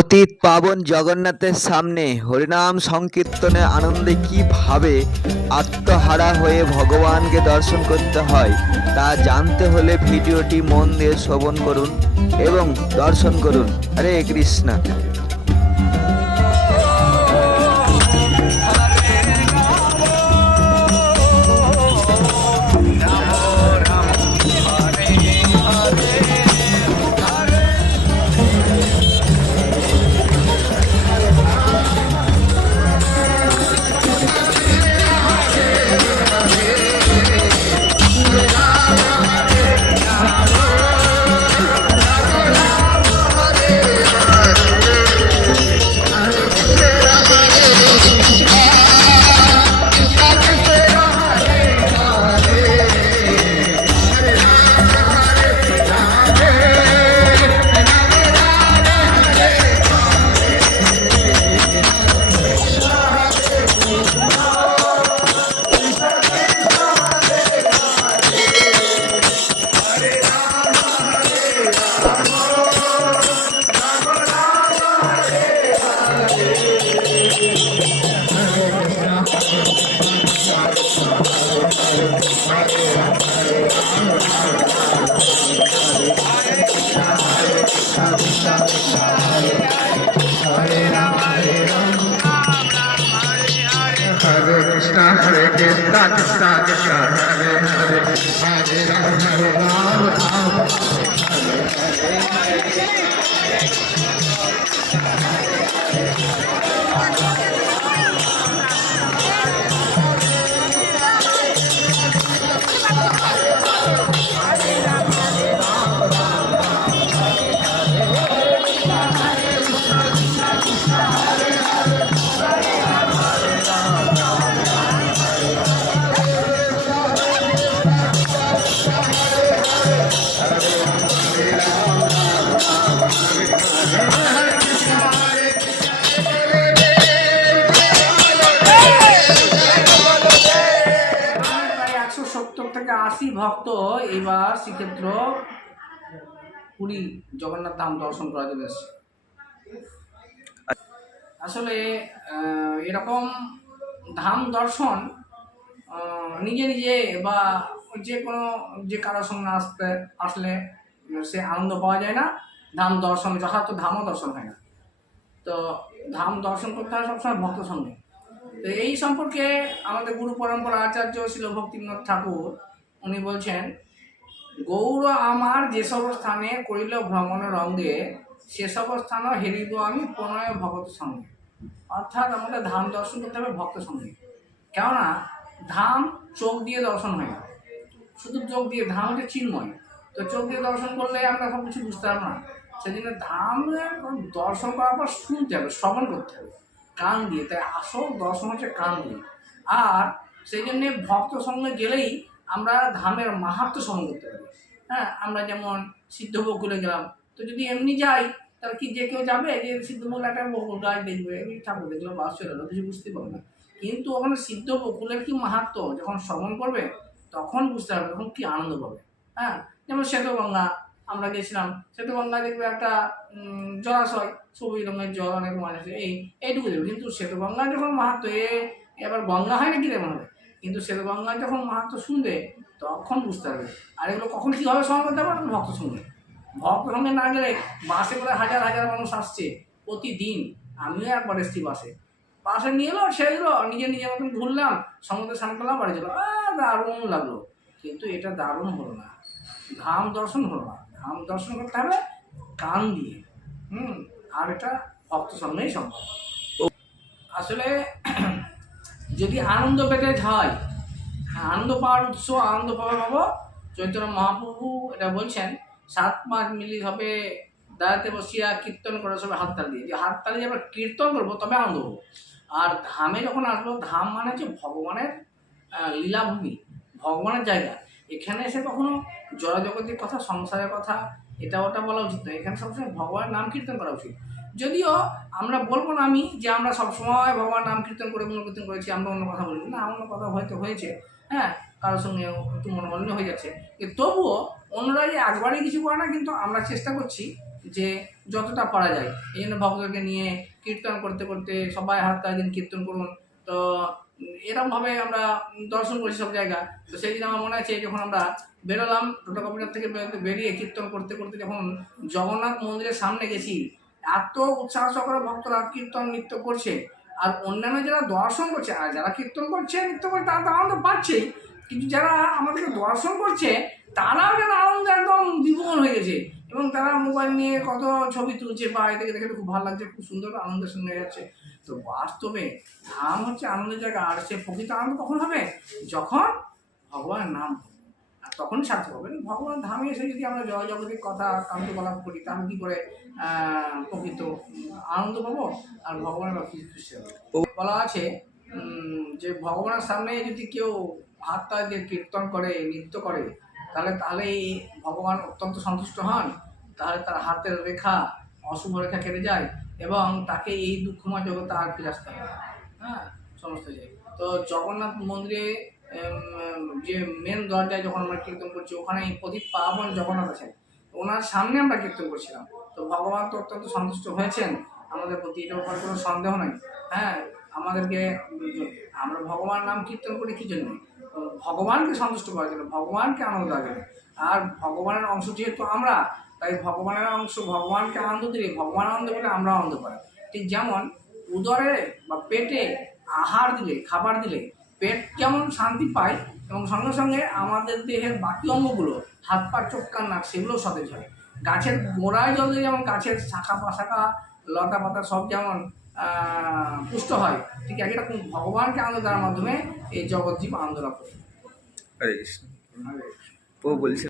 পতিত পাবন জগন্নাথের সামনে হরিনাম সংকীর্তনের আনন্দে কিভাবে আত্মহারা হয়ে ভগবানকে দর্শন করতে হয় তা জানতে হলে ভিডিওটি মন দিয়ে শ্রবণ করুন এবং দর্শন করুন। হরে Krishna. Hare Krishna, Krishna Krishna, Hare Hare, Hare Ram, Hare Ram, Ram থেকে 80 ভক্ত এবার শ্রীক্ষেত্র পুরী জগন্নাথ ধাম দর্শন করা যাবে। আসলে এরকম ধাম দর্শন নিজে নিজে বা যে কারোর সঙ্গে আসলে সে আনন্দ পাওয়া যায় না। ধাম দর্শন যথার্থ ধামও দর্শন হয় না। তো ধাম দর্শন করতে হয় সবসময় ভক্ত সঙ্গে। তো এই সম্পর্কে আমাদের গুরু পরম্পরা আচার্য শিল ভক্তিবিনোদ ঠাকুর উনি বলছেন, গৌর আমার যেসব স্থানে করিল ভ্রমণের অঙ্গে সেসব স্থান হেরিব আমি প্রণয় ভগত সঙ্গে। অর্থাৎ আমাদের ধাম দর্শন করতে হবে ভক্ত সঙ্গে। কেননা ধাম চোখ দিয়ে দর্শন হয় না, শুধু চোখ দিয়ে। ধাম হচ্ছে চিন্ময়। তো চোখ দিয়ে দর্শন করলে আমরা সব কিছু বুঝতে পারবো না। সেজন্য ধাম দর্শন করার পর শুনতে হবে, শ্রবণ করতে হবে কান দিয়ে। তাই আসল দর্শন হচ্ছে কান দিয়ে। আর সেই জন্যে ভক্ত সঙ্গে গেলেই আমরা ধামের মাহাত্ম্য শ্রবণ করতে পারি। হ্যাঁ, আমরা যেমন সিদ্ধ বকুলে গেলাম, তো যদি এমনি যাই তাহলে কি যে কেউ যাবে যে সিদ্ধ বকুল একটা বকুল গাছ দেখবে, ঠাকুর দেখলো, বাস চলে গেলো, কিছু বুঝতে পারবে না। কিন্তু ওখানে সিদ্ধ বকুলের কি মাহাত্ম্য যখন শ্রবণ করবে তখন বুঝতে পারবে, তখন কি আনন্দ পাবে। হ্যাঁ, যেমন শ্বেতগঙ্গা আমরা গেছিলাম, শ্বেতগঙ্গা দেখবে একটা জলাশয়, সবুজ রঙের জল, অনেক মানুষ এইটুকু দেখবে। কিন্তু শ্বেতগঙ্গা যখন মাহাত্ম্য এবার গঙ্গা হয় না কি তেমন হবে, কিন্তু শ্বেতগঙ্গা যখন মাহাত্ম্য শুনবে তখন বুঝতে পারবে। আর এগুলো কখন কীভাবে শ্রবণ করতে পারবে? ভক্ত সঙ্গে। ভক্ত সঙ্গে না গেলে বাসে করে হাজার হাজার মানুষ আসছে প্রতিদিন। আমিও একবার এসছি বাসে নিয়ে এলো, সে এলো, নিজের মতন ঘুরলাম, সমুদ্রে স্নান করলাম, বাড়ি চলো, দারুণ লাগলো। কিন্তু এটা দারুণ হলো না, ধাম দর্শন হলো না। ধাম দর্শন করতে হবে কান দিয়ে। আর এটা ভক্ত সঙ্গেই সম্ভব। আসলে যদি আনন্দ পেতে হয়, আনন্দ পাওয়ার উৎস, আনন্দ পাবো। চৈতন্য মহাপ্রভু এটা বলছেন, 7 মাস মিলিত হবে দাঁড়াতে বসিয়া কীর্তন করে সবে হাততালি দিয়ে। যে হাততালি আমরা কীর্তন করবো তবে আনন্দ হবো। আর ধামে যখন আসবো, ধাম মানে হচ্ছে ভগবানের লীলাভূমি, ভগবানের জায়গা। এখানে এসে কখনো জড়জগতের কথা, সংসারের কথা, এটা ওটা বলা উচিত নয়। এখানে সবসময় ভগবানের নাম কীর্তন করা উচিত। যদিও আমরা বলবো না আমি যে আমরা সবসময় ভগবান নাম কীর্তন করে গুণকীর্তন করেছি, আমরা অন্য কথা বলি না, অন্য কথা হয়তো হয়েছে, হ্যাঁ, কারোর সঙ্গে একটু মনোমালিন্য হয়ে যাচ্ছে। তবুও অন্যরা যে একবারই কিছু করে না, কিন্তু আমরা চেষ্টা করছি যে যতটা পারা যায়। এই জন্য ভক্তদেরকে নিয়ে কীর্তন করতে করতে সবাই হাত তালি দিন, কীর্তন করুন। তো এরকমভাবে আমরা দর্শন করছি সব জায়গা। তো সেই দিন আমার মনে আছে যখন আমরা বেরোলাম টোটো কপিটার থেকে বেরিয়ে কীর্তন করতে করতে যখন জগন্নাথ মন্দিরের সামনে গেছি, এত উৎসাহ সহকারে ভক্তরা কীর্তন নৃত্য করছে, আর অন্যান্য যারা দর্শন করছে, আর যারা কীর্তন করছে নৃত্য করছে তারা তো আনন্দ পাচ্ছেই, কিন্তু যারা আমাদেরকে দর্শন করছে তারাও যেন আনন্দ একদম দ্বিগুণ হয়ে গেছে, এবং তারা মোবাইল নিয়ে কত ছবি তুলছে বা এটাকে দেখে খুব ভালো লাগছে, খুব সুন্দর আনন্দের সঙ্গে যাচ্ছে। তো বাস্তবে ধাম হচ্ছে আনন্দের জায়গা, আর সে প্রকৃত আনন্দ কখন হবে? যখন ভগবানের নাম হবে, আর তখনই সার্থক হবে। ভগবান ধামে এসে যদি আমরা জয় জগতিক কথা কার্যকলাপ করি তাহলে কী করে প্রকৃত আনন্দ পাবো আর ভগবানের খুশি হবে? বলা আছে যে ভগবানের সামনে যদি কেউ হাত তালি দিয়ে কীর্তন করে, নৃত্য করে, তাহলে এই ভগবান অত্যন্ত সন্তুষ্ট হন, তাহলে তার হাতের রেখা, অশুভ রেখা কেটে যায় এবং তাকে এই দুঃখময় জগতে আর ফিরে আসতে হয় না। হ্যাঁ, সমস্ত যায়। তো জগন্নাথ মন্দিরে যে মেন দরজায় যখন আমরা কীর্তন করছি, ওখানে প্রদীপ পাবন জগন্নাথ আছেন, ওনার সামনে আমরা কীর্তন করছিলাম। তো ভগবান তো অত্যন্ত সন্তুষ্ট হয়েছেন আমাদের প্রতি, এটার উপর কোনো সন্দেহ নেই। হ্যাঁ, আমাদেরকে আমরা ভগবানের নাম কীর্তন করি কী জন্য? ভগবানকে সন্তুষ্ট করার জন্য, ভগবানকে আনন্দ দেওয়ার জন্য। আর ভগবানের অংশ যেহেতু আমরা, তাই ভগবানের অংশ ভগবানকে আনন্দ দিলে ভগবান আনন্দ পেলে আমরা আনন্দ পাই। ঠিক যেমন উদরে বা পেটে আহার দিলে, খাবার দিলে পেট যেমন শান্তি পায়, এবং সঙ্গে সঙ্গে আমাদের দেহের বাকি অঙ্গগুলো, হাত পা চোখ কান নাক, সেগুলো সতেজ হয়। গাছের গোড়ায় জল দিয়ে যেমন গাছের শাখা পাশাখা লতা পাতা সব যেমন পুষ্ট হয়, ঠিক একই রকম ভগবানকে আনন্দ দেওয়ার মাধ্যমে এই জগৎজীব আনন্দ লাভ করে। হরে কৃষ্ণ। প্রভু বলছেন